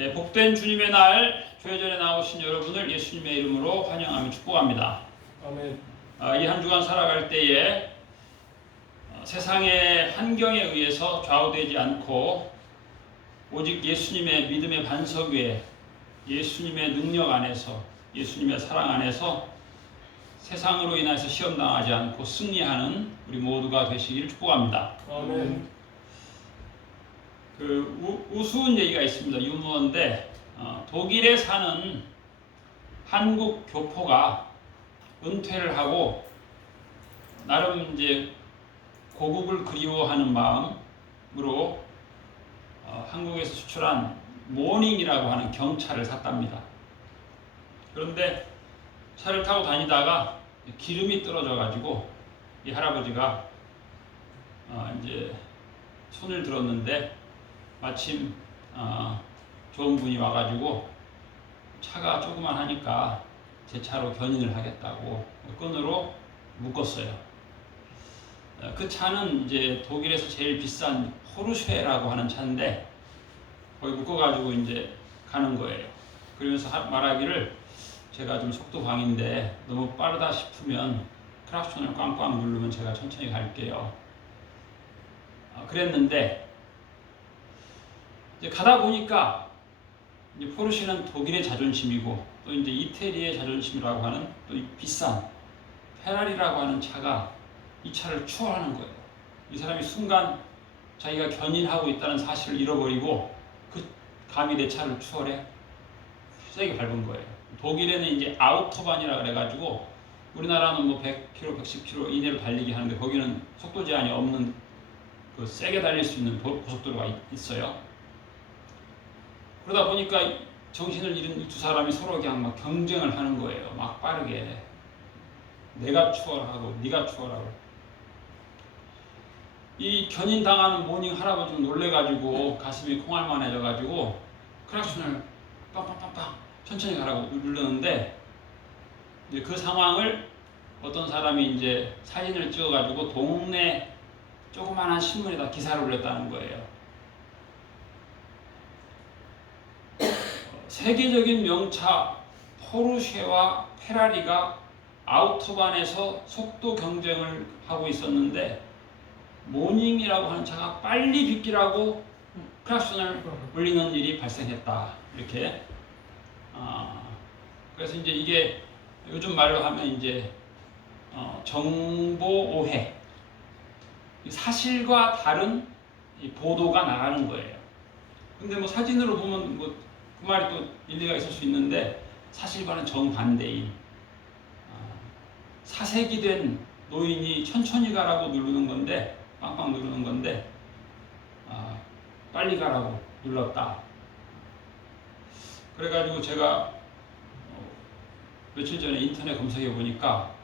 네, 복된 주님의 날 교회전에 나오신 여러분을 예수님의 이름으로 환영하며 축복합니다. 아멘. 이 한 주간 살아갈 때에 세상의 환경에 의해서 좌우되지 않고 오직 예수님의 믿음의 반석 위에 예수님의 능력 안에서 예수님의 사랑 안에서 세상으로 인해서 시험당하지 않고 승리하는 우리 모두가 되시기를 축복합니다. 아멘. 우스운 얘기가 있습니다. 유머인데 독일에 사는 한국 교포가 은퇴를 하고 나름 이제 고국을 그리워하는 마음으로 한국에서 수출한 모닝이라고 하는 경차를 샀답니다. 그런데 차를 타고 다니다가 기름이 떨어져 가지고 이 할아버지가 이제 손을 들었는데 마침 좋은 분이 와가지고 차가 조그만 하니까 제 차로 견인을 하겠다고 끈으로 묶었어요. 그 차는 이제 독일에서 제일 비싼 포르쉐라고 하는 차인데 거기 묶어가지고 이제 가는 거예요. 그러면서 말하기를 제가 좀 속도 방인데 너무 빠르다 싶으면 크락션을 꽝꽝 누르면 제가 천천히 갈게요. 그랬는데 이제 가다 보니까 이제 포르쉐는 독일의 자존심이고 또 이제 이태리의 자존심이라고 하는 또 비싼 페라리라고 하는 차가 이 차를 추월하는 거예요. 이 사람이 순간 자기가 견인하고 있다는 사실을 잃어버리고 감히 내 차를 추월해 세게 밟은 거예요. 독일에는 이제 아우토반이라 그래가지고 우리나라는 뭐 100km, 110km 이내로 달리기 하는데 거기는 속도 제한이 없는 그 세게 달릴 수 있는 고속도로가 있어요. 그러다 보니까 정신을 잃은 이 두 사람이 서로 그냥 막 경쟁을 하는 거예요. 막 빠르게 내가 추월하고 네가 추월하고. 이 견인당하는 모닝 할아버지는 놀래가지고 가슴이 콩알만해져가지고 크락션을 빵빵빵빵 천천히 가라고 누르는데 이제 그 상황을 어떤 사람이 이제 사진을 찍어가지고 동네 조그만한 신문에다 기사를 올렸다는 거예요. 세계적인 명차 포르쉐와 페라리가 아우토반에서 속도 경쟁을 하고 있었는데 모닝이라고 하는 차가 빨리 비키라고 크락션을 울리는 일이 발생했다. 이렇게. 그래서 이제 이게 요즘 말로 하면 이제 정보 오해, 사실과 다른 보도가 나가는 거예요. 근데 뭐 사진으로 보면 뭐 그 말이 또 일리가 있을 수 있는데 사실과는 정반대인 사색이 된 노인이 천천히 가라고 누르는 건데 빵빵 누르는 건데 빨리 가라고 눌렀다. 그래가지고 제가 며칠 전에 인터넷 검색해 보니까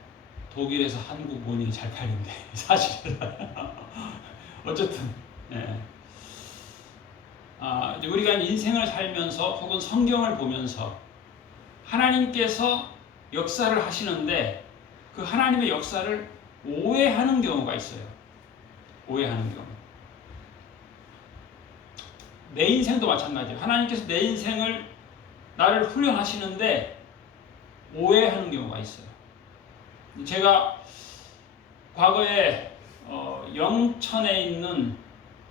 독일에서 한국 모닝이 잘 팔린대. 사실은. 어쨌든 이제 우리가 인생을 살면서 혹은 성경을 보면서 하나님께서 역사를 하시는데 그 하나님의 역사를 오해하는 경우가 있어요. 오해하는 경우. 내 인생도 마찬가지예요. 하나님께서 내 인생을 나를 훈련하시는데 오해하는 경우가 있어요. 제가 과거에 영천에 있는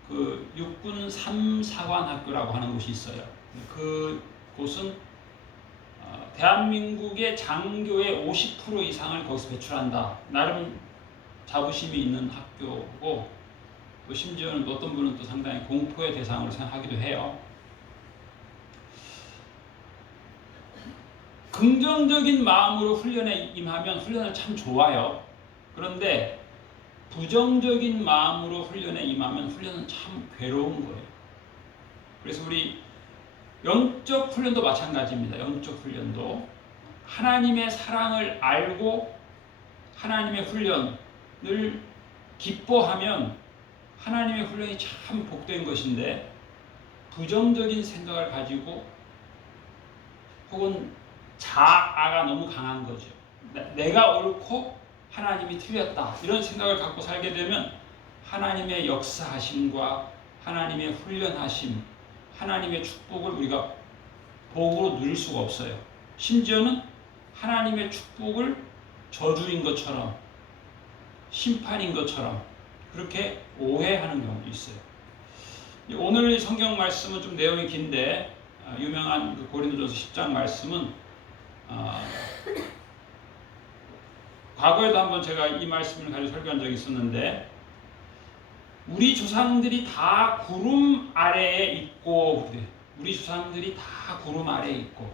그 육군 3사관 학교라고 하는 곳이 있어요. 그 곳은 대한민국의 장교의 50% 이상을 거기서 배출한다. 나름 자부심이 있는 학교고 또 심지어는 어떤 분은 또 상당히 공포의 대상으로 생각하기도 해요. 긍정적인 마음으로 훈련에 임하면 훈련을 참 좋아요. 그런데 부정적인 마음으로 훈련에 임하면 훈련은 참 괴로운 거예요. 그래서 우리 영적 훈련도 마찬가지입니다. 영적 훈련도 하나님의 사랑을 알고 하나님의 훈련을 기뻐하면 하나님의 훈련이 참 복된 것인데 부정적인 생각을 가지고 혹은 자아가 너무 강한 거죠. 내가 옳고 하나님이 틀렸다. 이런 생각을 갖고 살게 되면 하나님의 역사하심과 하나님의 훈련하심, 하나님의 축복을 우리가 복으로 누릴 수가 없어요. 심지어는 하나님의 축복을 저주인 것처럼 심판인 것처럼 그렇게 오해하는 경우도 있어요. 오늘 성경 말씀은 좀 내용이 긴데 유명한 그 고린도전서 10장 말씀은 과거에도 한번 제가 이 말씀을 가지고 설교한 적이 있었는데 우리 조상들이 다 구름 아래에 있고 우리 조상들이 다 구름 아래에 있고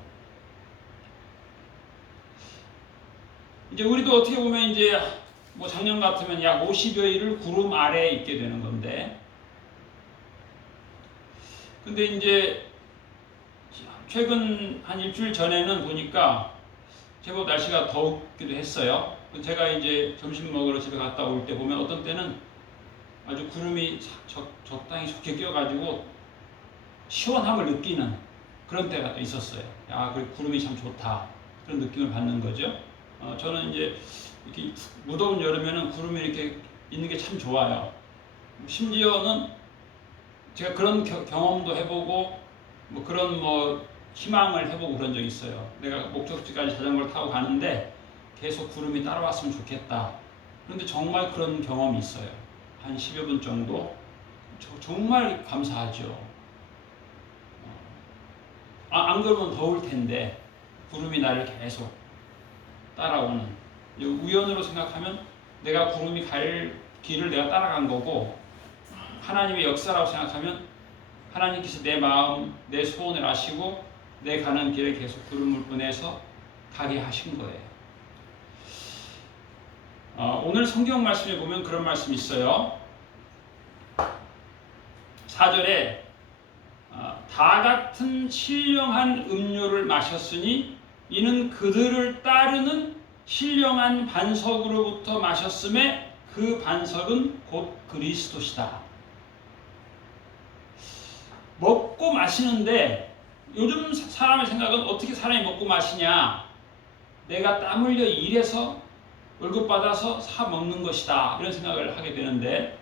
이제 우리도 어떻게 보면 이제 뭐 작년 같으면 약 50여일을 구름 아래에 있게 되는 건데 근데 이제 최근 한 일주일 전에는 보니까 제법 날씨가 더웠기도 했어요. 제가 이제 점심 먹으러 집에 갔다 올 때 보면 어떤 때는 아주 구름이 적당히 좋게 끼어가지고 시원함을 느끼는 그런 때가 있었어요. 아, 그 구름이 참 좋다. 그런 느낌을 받는 거죠. 저는 이제 이렇게 무더운 여름에는 구름이 이렇게 있는 게 참 좋아요. 심지어는 제가 그런 경험도 해보고 뭐 그런 뭐 희망을 해보고 그런 적이 있어요. 내가 목적지까지 자전거를 타고 가는데 계속 구름이 따라왔으면 좋겠다. 그런데 정말 그런 경험이 있어요. 한 10여 분 정도. 정말 감사하죠. 안 그러면 더울 텐데 구름이 나를 계속 따라오는. 우연으로 생각하면 내가 구름이 갈 길을 내가 따라간 거고 하나님의 역사라고 생각하면 하나님께서 내 마음, 내 소원을 아시고 내 가는 길에 계속 구름을 보내서 가게 하신 거예요. 오늘 성경 말씀에 보면 그런 말씀이 있어요. 4절에 다 같은 신령한 음료를 마셨으니 이는 그들을 따르는 신령한 반석으로부터 마셨음에 그 반석은 곧 그리스도시다. 먹고 마시는데 요즘 사람의 생각은 어떻게 사람이 먹고 마시냐? 내가 땀 흘려 일해서 월급 받아서 사 먹는 것이다. 이런 생각을 하게 되는데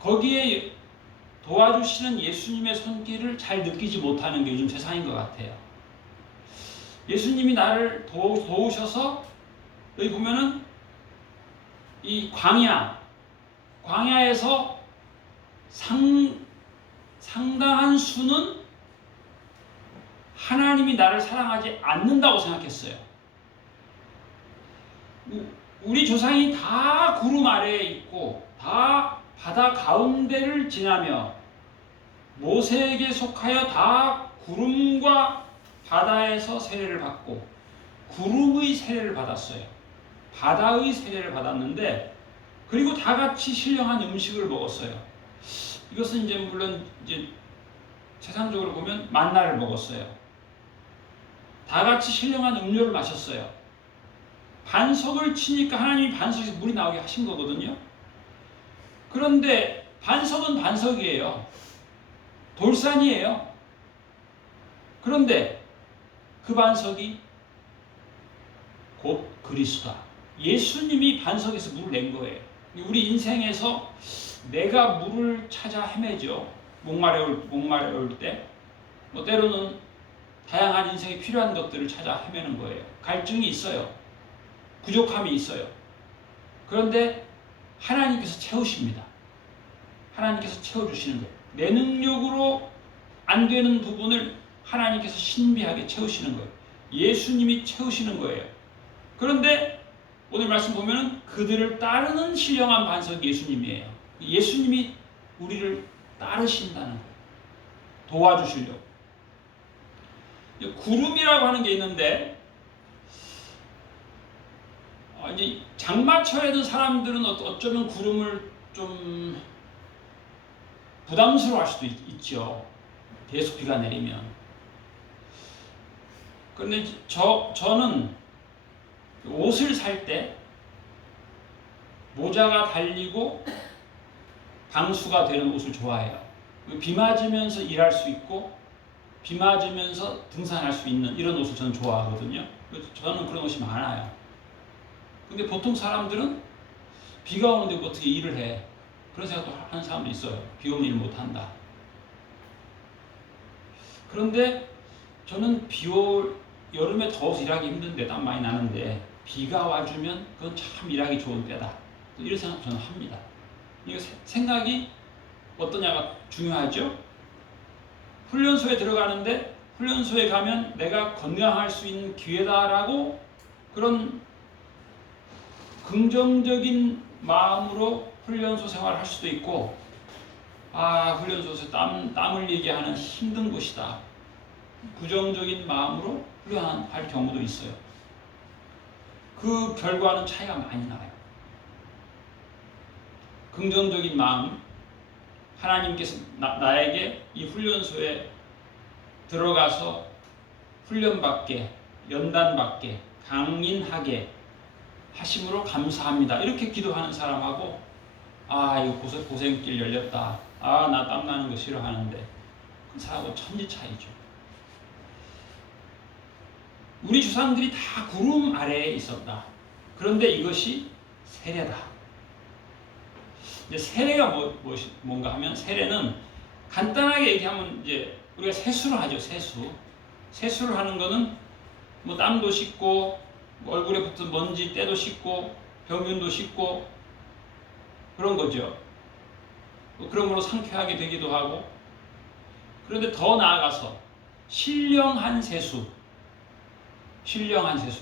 거기에 도와주시는 예수님의 손길을 잘 느끼지 못하는 게 요즘 세상인 것 같아요. 예수님이 나를 도우셔서 여기 보면은 이 광야에서 상당한 수는 하나님이 나를 사랑하지 않는다고 생각했어요. 우리 조상이 다 구름 아래에 있고 다 바다 가운데를 지나며 모세에게 속하여 다 구름과 바다에서 세례를 받고 구름의 세례를 받았어요. 바다의 세례를 받았는데 그리고 다 같이 신령한 음식을 먹었어요. 이것은 이제 물론 이제 세상적으로 보면 만나를 먹었어요. 다 같이 신령한 음료를 마셨어요. 반석을 치니까 하나님이 반석에서 물이 나오게 하신 거거든요. 그런데 반석은 반석이에요. 돌산이에요. 그런데 그 반석이 곧 그리스도다. 예수님이 반석에서 물을 낸 거예요. 우리 인생에서 내가 물을 찾아 헤매죠. 목마르올 때. 뭐 때로는 다양한 인생에 필요한 것들을 찾아 헤매는 거예요. 갈증이 있어요. 부족함이 있어요. 그런데 하나님께서 채우십니다. 하나님께서 채워주시는 거예요. 내 능력으로 안 되는 부분을 하나님께서 신비하게 채우시는 거예요. 예수님이 채우시는 거예요. 그런데 오늘 말씀 보면은 그들을 따르는 신령한 반석이 예수님이에요. 예수님이 우리를 따르신다는 거예요. 도와주시려고. 구름이라고 하는 게 있는데 이제 장마철에는 사람들은 어쩌면 구름을 좀 부담스러워할 수도 있죠. 계속 비가 내리면. 그런데 저는 옷을 살 때 모자가 달리고 방수가 되는 옷을 좋아해요. 비 맞으면서 일할 수 있고 비 맞으면서 등산할 수 있는 이런 옷을 저는 좋아하거든요. 그래서 저는 그런 옷이 많아요. 근데 보통 사람들은 비가 오는데 어떻게 일을 해? 그런 생각도 하는 사람도 있어요. 비 오면 일 못한다. 그런데 저는 여름에 더워서 일하기 힘든데 땀 많이 나는데 비가 와주면 그건 참 일하기 좋은 때다. 이런 생각 저는 합니다. 이거 생각이 어떠냐가 중요하죠. 훈련소에 들어가는데 훈련소에 가면 내가 건강할 수 있는 기회다라고 그런 긍정적인 마음으로 훈련소 생활을 할 수도 있고, 훈련소에서 땀 흘리게 하는 힘든 곳이다. 부정적인 마음으로 훈련할 경우도 있어요. 그 결과는 차이가 많이 나요. 긍정적인 마음, 하나님께서 나에게 이 훈련소에 들어가서 훈련받게, 연단받게, 강인하게 하심으로 감사합니다. 이렇게 기도하는 사람하고 이거 고생길 열렸다. 나 땀나는 거 싫어하는데 그 사람하고 천지 차이죠. 우리 조상들이 다 구름 아래에 있었다. 그런데 이것이 세례다. 이제 세례가 뭔가 하면, 세례는 간단하게 얘기하면 이제 우리가 세수를 하죠. 세수를 하는 거는 뭐 땀도 씻고, 얼굴에 붙은 먼지 때도 씻고, 병균도 씻고 그런 거죠. 그러므로 상쾌하게 되기도 하고. 그런데 더 나아가서 신령한 세수.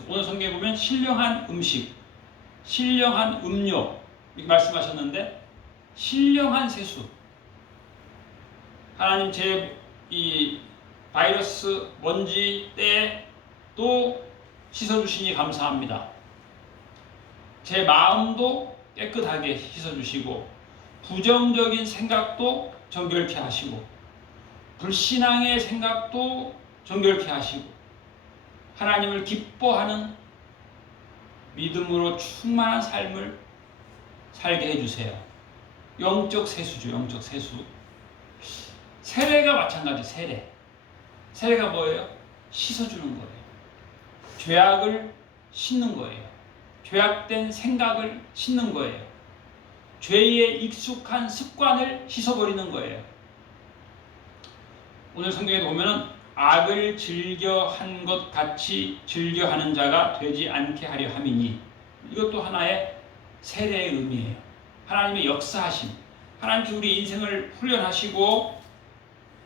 오늘 성경에 보면 신령한 음식, 신령한 음료 이렇게 말씀하셨는데, 신령한 세수. 하나님 이 바이러스, 먼지, 때도 씻어주시니 감사합니다. 제 마음도 깨끗하게 씻어주시고, 부정적인 생각도 정결케 하시고, 불신앙의 생각도 정결케 하시고, 하나님을 기뻐하는 믿음으로 충만한 삶을 살게 해주세요. 영적 세수죠. 영적 세수. 세례가 마찬가지. 세례가 뭐예요? 씻어주는 거예요. 죄악을 씻는 거예요. 죄악된 생각을 씻는 거예요. 죄에 익숙한 습관을 씻어버리는 거예요. 오늘 성경에 보면은 악을 즐겨한 것 같이 즐겨하는 자가 되지 않게 하려 함이니, 이것도 하나의 세례의 의미예요. 하나님의 역사하심, 하나님께 우리 인생을 훈련하시고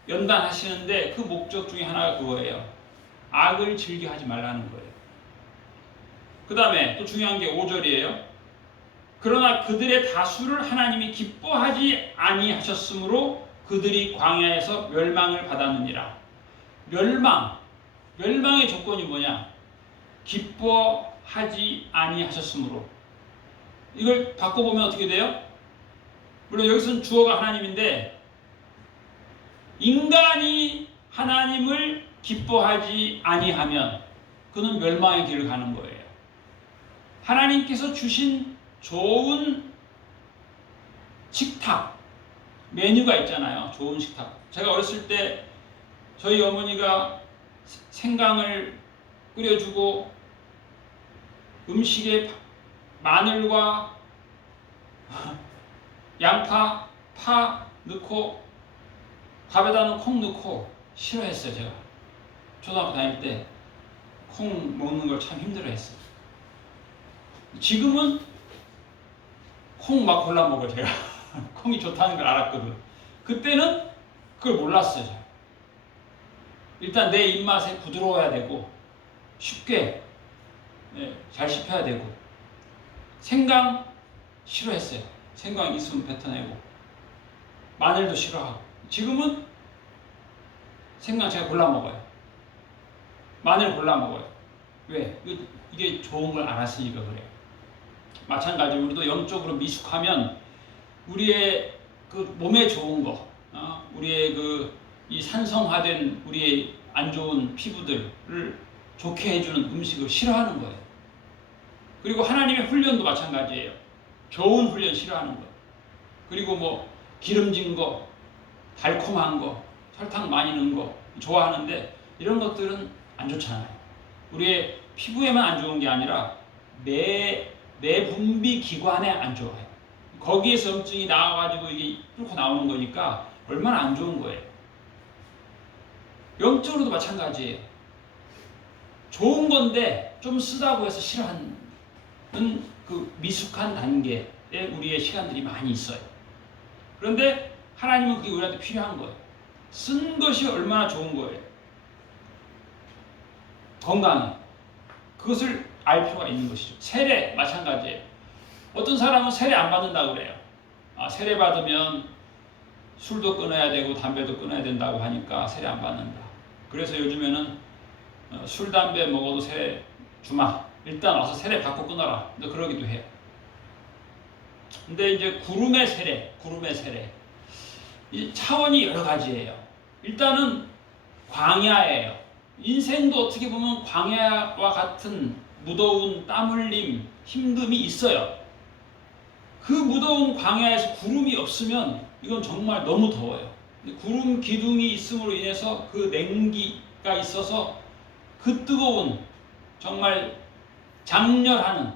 연단하시는데 그 목적 중에 하나가 그거예요. 악을 즐겨하지 말라는 거예요. 그 다음에 또 중요한 게 5절이에요. 그러나 그들의 다수를 하나님이 기뻐하지 아니하셨으므로 그들이 광야에서 멸망을 받았느니라. 멸망의 조건이 뭐냐? 기뻐하지 아니하셨으므로. 이걸 바꿔보면 어떻게 돼요? 물론 여기서는 주어가 하나님인데, 인간이 하나님을 기뻐하지 아니하면 그는 멸망의 길을 가는 거예요. 하나님께서 주신 좋은 식탁, 메뉴가 있잖아요. 좋은 식탁. 제가 어렸을 때 저희 어머니가 생강을 끓여주고 음식에 마늘과 양파, 파 넣고 밥에다는 콩 넣고 싫어했어요. 제가 초등학교 다닐 때 콩 먹는 걸 참 힘들어했어요. 지금은 콩 막 골라 먹어요. 제가 콩이 좋다는 걸 알았거든. 그때는 그걸 몰랐어요. 제가. 일단 내 입맛에 부드러워야 되고 쉽게 잘 씹혀야 되고. 생강 싫어했어요. 생강 있으면 뱉어내고. 마늘도 싫어하고. 지금은 생강 제가 골라 먹어요. 마늘 골라 먹어요. 왜? 이게 좋은 걸 알았으니까 그래요. 마찬가지로 우리도 영적으로 미숙하면 우리의 그 몸에 좋은 거, 우리의 이 산성화된 우리의 안 좋은 피부들을 좋게 해주는 음식을 싫어하는 거예요. 그리고 하나님의 훈련도 마찬가지예요. 좋은 훈련 싫어하는 거. 그리고 뭐 기름진 거, 달콤한 거, 설탕 많이 넣은 거 좋아하는데 이런 것들은 안 좋잖아요. 우리의 피부에만 안 좋은 게 아니라 내분비 기관에 안 좋아요. 거기에서 염증이 나와가지고 이게 뚫고 나오는 거니까 얼마나 안 좋은 거예요. 영적으로도 마찬가지예요. 좋은 건데 좀 쓰다고 해서 싫어하는 그 미숙한 단계에 우리의 시간들이 많이 있어요. 그런데 하나님은 그게 우리한테 필요한 거예요. 쓴 것이 얼마나 좋은 거예요. 건강에. 그것을 알 필요가 있는 것이죠. 세례 마찬가지예요. 어떤 사람은 세례 안 받는다고 그래요. 세례 받으면 술도 끊어야 되고 담배도 끊어야 된다고 하니까 세례 안 받는다. 그래서 요즘에는 술, 담배 먹어도 세례 주마. 일단 와서 세례 받고 끊어라. 그러기도 해요. 근데 이제 구름의 세례. 이 차원이 여러 가지예요. 일단은 광야예요. 인생도 어떻게 보면 광야와 같은 무더운 땀 흘림, 힘듦이 있어요. 그 무더운 광야에서 구름이 없으면 이건 정말 너무 더워요. 구름 기둥이 있음으로 인해서 그 냉기가 있어서 그 뜨거운 정말 장렬하는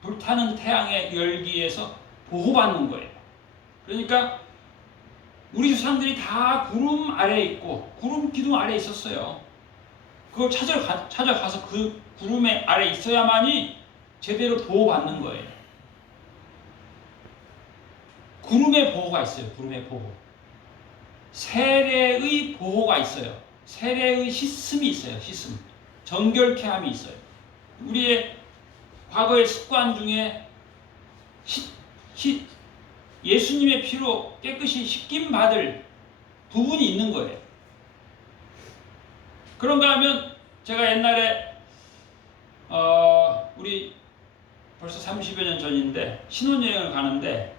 불타는 태양의 열기에서 보호받는 거예요. 그러니까 우리 조상들이 다 구름 아래에 있고 구름 기둥 아래에 있었어요. 그걸 찾아가서 그 구름의 아래에 있어야만이 제대로 보호받는 거예요. 구름의 보호가 있어요. 구름의 보호. 세례의 보호가 있어요. 세례의 씻음이 있어요. 씻음. 정결케 함이 있어요. 우리의 과거의 습관 중에 예수님의 피로 깨끗이 씻김 받을 부분이 있는 거예요. 그런가 하면 제가 옛날에 우리 벌써 30여 년 전인데 신혼여행을 가는데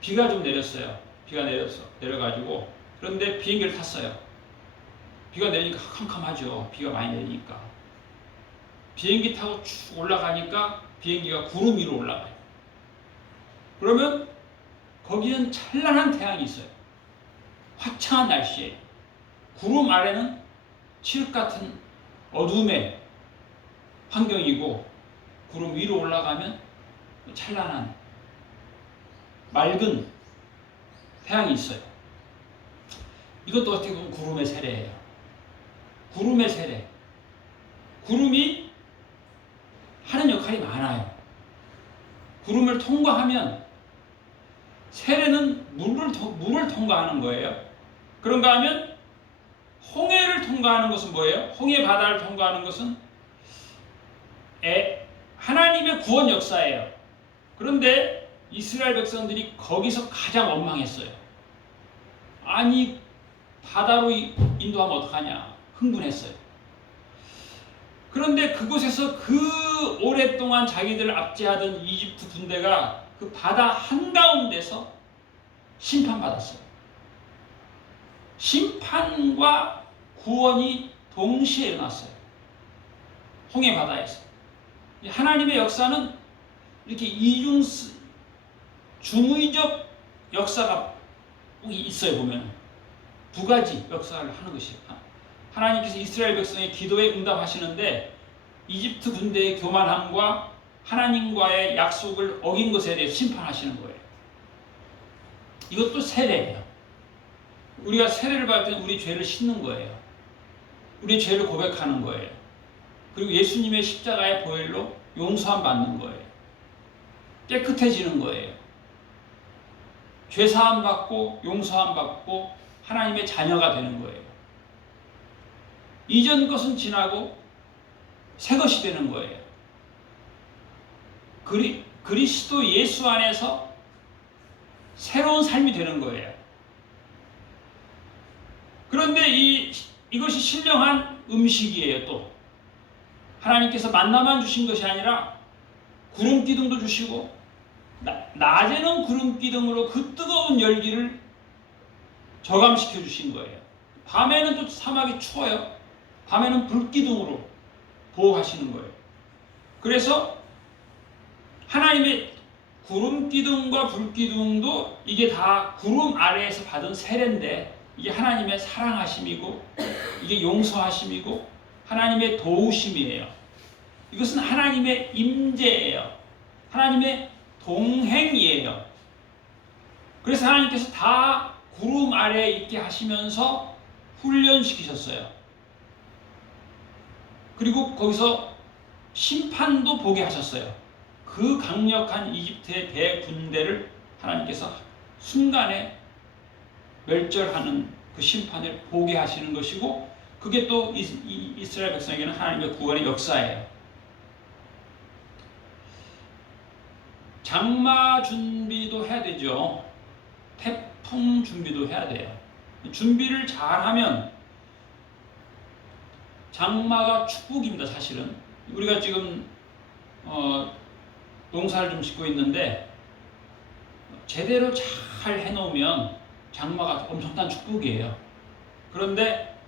비가 좀 내렸어요. 비가 내려가지고 그런데 비행기를 탔어요. 비가 내리니까 캄캄하죠. 비가 많이 내리니까. 비행기 타고 쭉 올라가니까 비행기가 구름 위로 올라가요. 그러면 거기는 찬란한 태양이 있어요. 화창한 날씨에 구름 아래는 칠흑 같은 어둠의 환경이고 구름 위로 올라가면 찬란한 맑은 태양이 있어요. 이것도 어떻게 보면 구름의 세례예요. 구름의 세례. 구름이 하는 역할이 많아요. 구름을 통과하면 세례는 물을 통과하는 거예요. 그런가 하면 홍해를 통과하는 것은 뭐예요? 홍해 바다를 통과하는 것은 하나님의 구원 역사예요. 그런데 이스라엘 백성들이 거기서 가장 원망했어요. 아니 바다로 인도하면 어떡하냐 흥분했어요. 그런데 그곳에서 그 오랫동안 자기들을 압제하던 이집트 군대가 그 바다 한가운데서 심판받았어요. 심판과 구원이 동시에 일어났어요. 홍해 바다에서. 하나님의 역사는 이렇게 중의적 역사가 있어요. 보면 두 가지 역사를 하는 것이에요. 하나님께서 이스라엘 백성의 기도에 응답하시는데 이집트 군대의 교만함과 하나님과의 약속을 어긴 것에 대해서 심판하시는 거예요. 이것도 세례예요. 우리가 세례를 받을 때는 우리 죄를 씻는 거예요. 우리 죄를 고백하는 거예요. 그리고 예수님의 십자가의 보혈로 용서함 받는 거예요. 깨끗해지는 거예요. 죄사함 받고 용서함 받고 하나님의 자녀가 되는 거예요. 이전 것은 지나고 새 것이 되는 거예요. 그리스도 예수 안에서 새로운 삶이 되는 거예요. 그런데 이것이 신령한 음식이에요. 또 하나님께서 만나만 주신 것이 아니라 구름 기둥도 주시고 낮에는 구름 기둥으로 그 뜨거운 열기를 저감시켜 주신 거예요. 밤에는 또 사막이 추워요. 밤에는 불 기둥으로 보호하시는 거예요. 그래서 하나님의 구름 기둥과 불 기둥도 이게 다 구름 아래에서 받은 세례인데 이게 하나님의 사랑하심이고 이게 용서하심이고 하나님의 도우심이에요. 이것은 하나님의 임재예요. 하나님의 동행이에요. 그래서 하나님께서 다 구름 아래에 있게 하시면서 훈련시키셨어요. 그리고 거기서 심판도 보게 하셨어요. 그 강력한 이집트의 대군대를 하나님께서 순간에 멸절하는 그 심판을 보게 하시는 것이고, 그게 또 이스라엘 백성에게는 하나님의 구원의 역사예요. 장마 준비도 해야 되죠. 태풍 준비도 해야 돼요. 준비를 잘하면, 장마가 축복입니다. 사실은 우리가 지금 농사를 좀 짓고 있는데 제대로 잘 해놓으면 장마가 엄청난 축복이에요. 그런데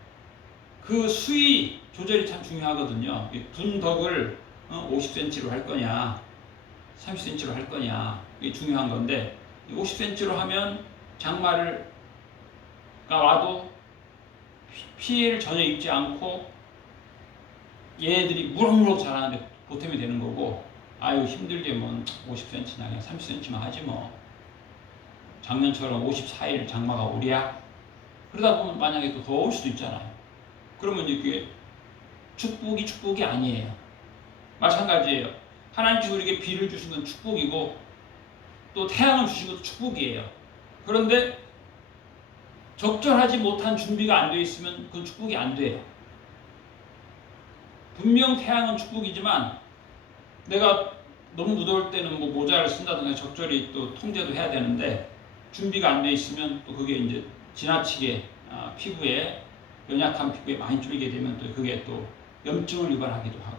그 수위 조절이 참 중요하거든요. 둔덕을 50cm로 할 거냐 30cm로 할 거냐, 이게 중요한 건데, 50cm로 하면 장마가 와도 피해를 전혀 입지 않고 얘네들이 무럭무럭 자라는데 보탬이 되는 거고, 아유 힘들게 뭐 50cm나 그냥 30cm만 하지 뭐, 작년처럼 54일 장마가 오랴? 그러다 보면 만약에 또 더울 수도 있잖아요. 그러면 이제 그게 축복이 아니에요. 마찬가지예요. 하나님께서 우리에게 비를 주신 건 축복이고 또 태양을 주신 것도 축복이에요. 그런데 적절하지 못한 준비가 안 되어 있으면 그건 축복이 안 돼요. 분명 태양은 축복이지만 내가 너무 무더울 때는 뭐 모자를 쓴다든가 적절히 또 통제도 해야 되는데, 준비가 안 되어 있으면 또 그게 이제 지나치게 피부에, 연약한 피부에 많이 줄게 되면 또 그게 또 염증을 유발하기도 하고.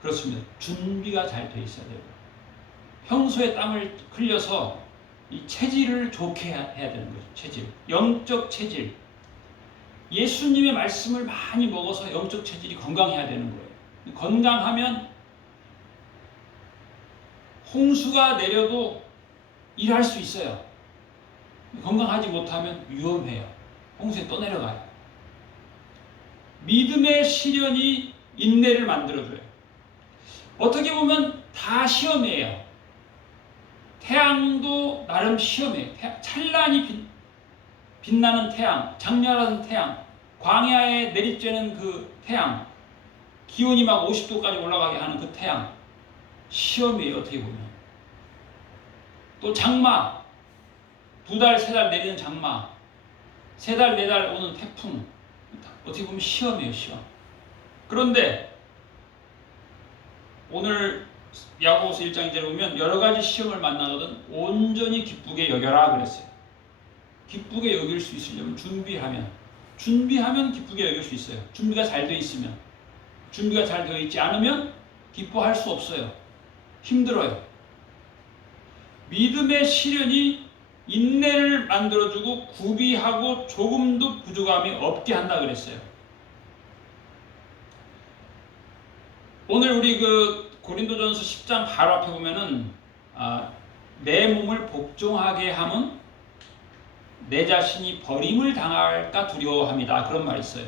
그렇습니다. 준비가 잘 돼 있어야 되고, 평소에 땀을 흘려서 이 체질을 좋게 해야 되는 거죠. 체질, 영적 체질. 예수님의 말씀을 많이 먹어서 영적 체질이 건강해야 되는 거예요. 건강하면 홍수가 내려도 일할 수 있어요. 건강하지 못하면 위험해요. 홍수에 또 내려가요. 믿음의 시련이 인내를 만들어줘요. 어떻게 보면 다 시험이에요. 태양도 나름 시험이에요. 찬란히 빛나는 태양, 장렬한 태양, 광야에 내리쬐는 그 태양, 기온이 막 50도까지 올라가게 하는 그 태양, 시험이에요. 어떻게 보면. 또 장마, 2달, 3달 내리는 장마, 3달, 4달 오는 태풍, 어떻게 보면 시험이에요. 시험. 그런데 오늘 야고보서 1장 2절에 보면 여러 가지 시험을 만나거든 온전히 기쁘게 여겨라 그랬어요. 기쁘게 여길 수 있으려면 준비하면 기쁘게 여길 수 있어요. 준비가 잘 되어 있으면. 준비가 잘 되어 있지 않으면 기뻐할 수 없어요. 힘들어요. 믿음의 시련이 인내를 만들어주고 구비하고 조금도 부족함이 없게 한다 그랬어요. 오늘 우리 그 고린도전서 10장 바로 앞에 보면은 내 몸을 복종하게 함은 내 자신이 버림을 당할까 두려워합니다. 그런 말이 있어요.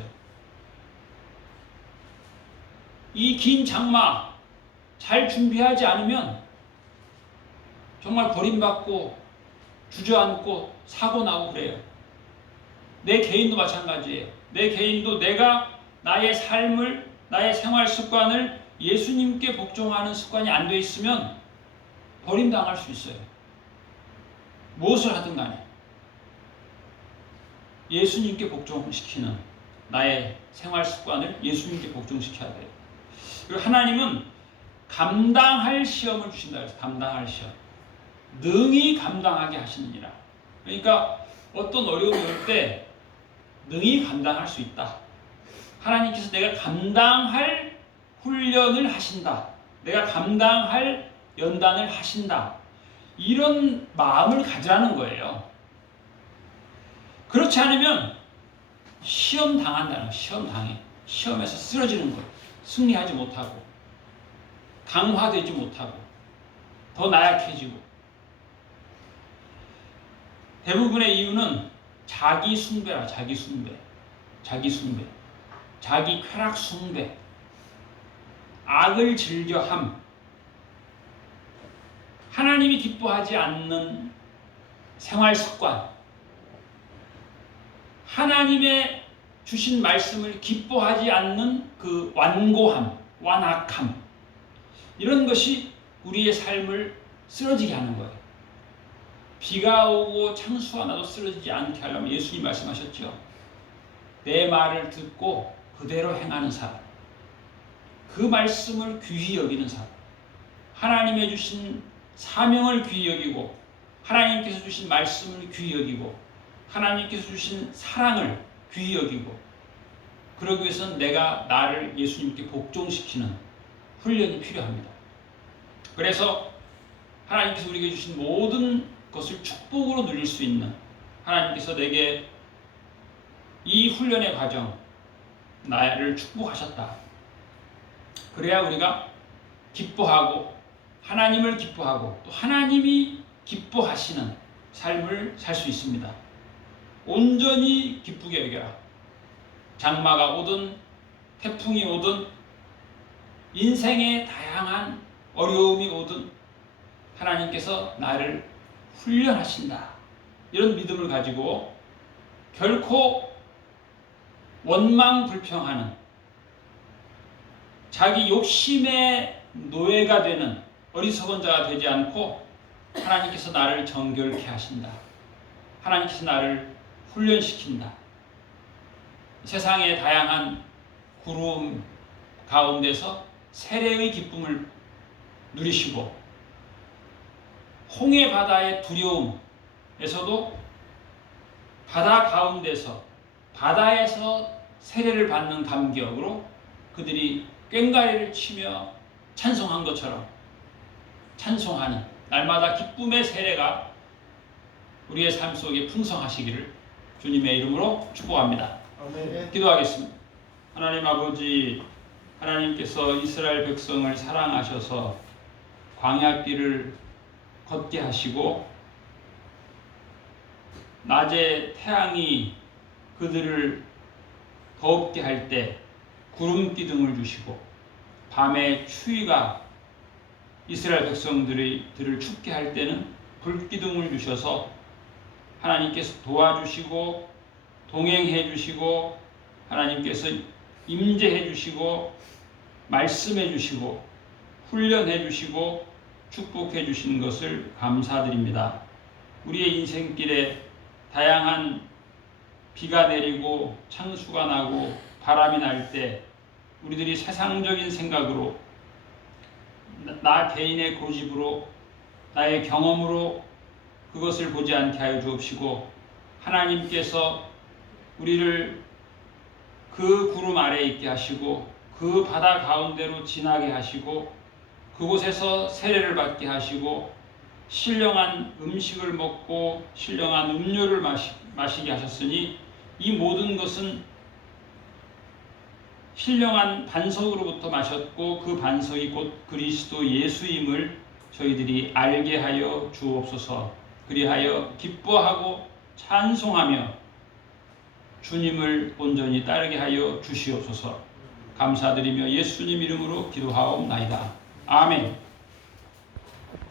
이 긴 장마 잘 준비하지 않으면 정말 버림받고 주저앉고 사고 나고 그래요. 내 개인도 마찬가지예요. 내 개인도 내가 나의 삶을, 나의 생활 습관을 예수님께 복종하는 습관이 안 돼 있으면 버림당할 수 있어요. 무엇을 하든 간에 예수님께 복종시키는 나의 생활 습관을 예수님께 복종시켜야 돼요. 그리고 하나님은 감당할 시험을 주신다 그래서 감당할 시험. 능히 감당하게 하시느니라. 그러니까 어떤 어려움이 올 때 능히 감당할 수 있다. 하나님께서 내가 감당할 훈련을 하신다. 내가 감당할 연단을 하신다. 이런 마음을 가지라는 거예요. 그렇지 않으면 시험 당한다는 거예요. 시험 당해. 시험에서 쓰러지는 거예요. 승리하지 못하고 강화되지 못하고 더 나약해지고. 대부분의 이유는 자기 숭배라. 자기 숭배, 자기 쾌락 숭배, 악을 즐겨함, 하나님이 기뻐하지 않는 생활 습관, 하나님의 주신 말씀을 기뻐하지 않는 그 완고함, 완악함, 이런 것이 우리의 삶을 쓰러지게 하는 거예요. 비가 오고 창수가 나도 쓰러지지 않게 하려면 예수님 말씀하셨죠. 내 말을 듣고 그대로 행하는 사람, 그 말씀을 귀히 여기는 사람, 하나님의 주신 사명을 귀히 여기고 하나님께서 주신 말씀을 귀히 여기고 하나님께서 주신 사랑을 귀히 여기고, 그러기 위해서는 내가 나를 예수님께 복종시키는 훈련이 필요합니다. 그래서 하나님께서 우리에게 주신 모든 것을 축복으로 누릴 수 있는, 하나님께서 내게 이 훈련의 과정, 나를 축복하셨다. 그래야 우리가 기뻐하고 하나님을 기뻐하고 또 하나님이 기뻐하시는 삶을 살 수 있습니다. 온전히 기쁘게 여겨라. 장마가 오든 태풍이 오든 인생의 다양한 어려움이 오든 하나님께서 나를 훈련하신다. 이런 믿음을 가지고 결코 원망불평하는, 자기 욕심의 노예가 되는 어리석은 자가 되지 않고 하나님께서 나를 정결케 하신다. 하나님께서 나를 훈련시킨다. 세상의 다양한 구름 가운데서 세례의 기쁨을 누리시고 홍해 바다의 두려움에서도 바다 가운데서 바다에서 세례를 받는 감격으로 그들이 꽹과리를 치며 찬송한 것처럼 찬송하는 날마다 기쁨의 세례가 우리의 삶 속에 풍성하시기를 주님의 이름으로 축복합니다. 아멘. 기도하겠습니다. 하나님 아버지, 하나님께서 이스라엘 백성을 사랑하셔서 광야길을 걷게 하시고 낮에 태양이 그들을 더웁게 할 때 구름 기둥을 주시고 밤에 추위가 이스라엘 백성들을 춥게 할 때는 불 기둥을 주셔서 하나님께서 도와주시고 동행해 주시고 하나님께서 임재해 주시고 말씀해 주시고 훈련해 주시고 축복해 주신 것을 감사드립니다. 우리의 인생길에 다양한 비가 내리고 창수가 나고 바람이 날 때 우리들이 세상적인 생각으로 나 개인의 고집으로 나의 경험으로 그것을 보지 않게 하여 주옵시고 하나님께서 우리를 그 구름 아래에 있게 하시고 그 바다 가운데로 지나게 하시고 그곳에서 세례를 받게 하시고 신령한 음식을 먹고 신령한 음료를 마시게 하셨으니 이 모든 것은 신령한 반석으로부터 마셨고 그 반석이 곧 그리스도 예수임을 저희들이 알게 하여 주옵소서. 그리하여 기뻐하고 찬송하며 주님을 온전히 따르게 하여 주시옵소서. 감사드리며 예수님 이름으로 기도하옵나이다. 아멘.